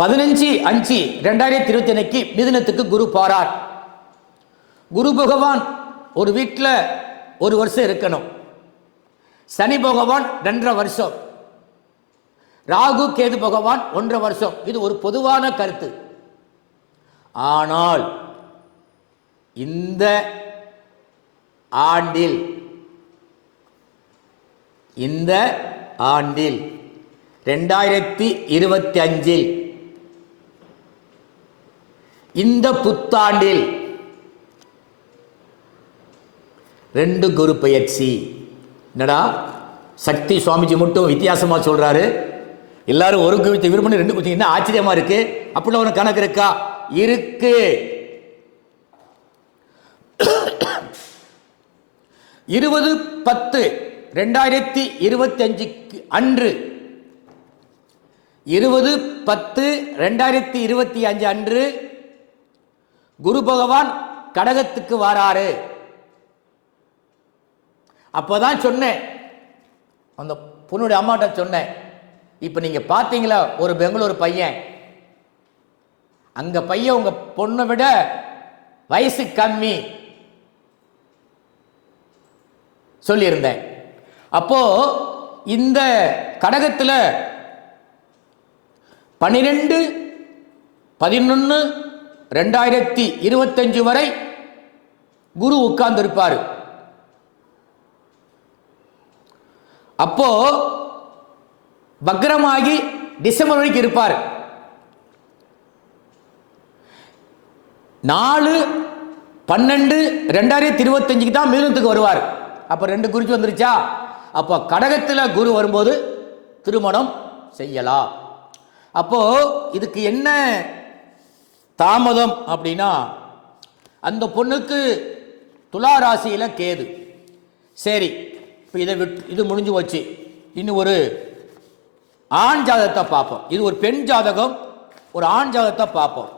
பதினஞ்சு அஞ்சு ரெண்டாயிரத்தி இருபத்தி அன்னைக்கு மிதுனத்துக்கு குரு பாரார். குரு பகவான் ஒரு வீட்டில் ஒரு வருஷம் இருக்கணும். சனி பகவான் ரெண்டரை வருஷம். ராகு கேது பகவான் ஒன்றரை வருஷம். இது ஒரு பொதுவான கருத்து. ஆனால் இந்த ஆண்டில் இந்த ஆண்டில் ரெண்டாயிரத்தி இருபத்தி அஞ்சில் இந்த புத்தாண்டில் ரெண்டு குரு பயிற்சி என்னடா? சக்தி சுவாமிஜி மட்டும் வித்தியாசமா சொல்றாரு. எல்லாரும் ஒரு குவித்து விரும்பணும் ரெண்டு குவித்த என்ன ஆச்சரியமா இருக்கு? அப்படிலாம் ஒரு கணக்கு இருக்கா? இருக்கு. இருபது பத்து ரெண்டாயிரத்தி இருபத்தி அஞ்சுக்கு அன்று. இருபது பத்து ரெண்டாயிரத்தி இருபத்தி அஞ்சு அன்று குரு பகவான் கடகத்துக்கு வராரு. அப்போதான் சொன்னேன். அந்த பொண்ணுடைய அம்மாட்ட சொன்னேன். இப்போ நீங்கள் பார்த்தீங்களா ஒரு பெங்களூர் பையன். அங்கே பையன் உங்கள் பொண்ணை விட வயசு கம்மி. சொல்லியிருந்தேன். அப்போ இந்த கடகத்தில் பன்னிரெண்டு பதினொன்று ரெண்டாயிரத்தி இருபத்தஞ்சு வரை குரு உட்கார்ந்திருப்பார். அப்போ வக்ரமாகி டிசம்பர் வரைக்கும் இருப்பார். நாலு பன்னெண்டு ரெண்டாயிரத்தி இருபத்தஞ்சுக்கு தான் மீனத்துக்கு வருவார். அப்போ ரெண்டு குறிச்சு வந்துருச்சா? அப்போ கடகத்தில் குரு வரும்போது திருமணம் செய்யலாம். அப்போது இதுக்கு என்ன தாமதம் அப்படின்னா அந்த பொண்ணுக்கு துலா ராசியில் கேது. சரி இப்போ இதை விட் இது முடிஞ்சு போச்சு. இன்னும் ஒரு ஆண் ஜாதகத்தை பார்ப்போம். இது ஒரு பெண் ஜாதகம் ஒரு ஆண் ஜாதகத்தை பார்ப்போம்.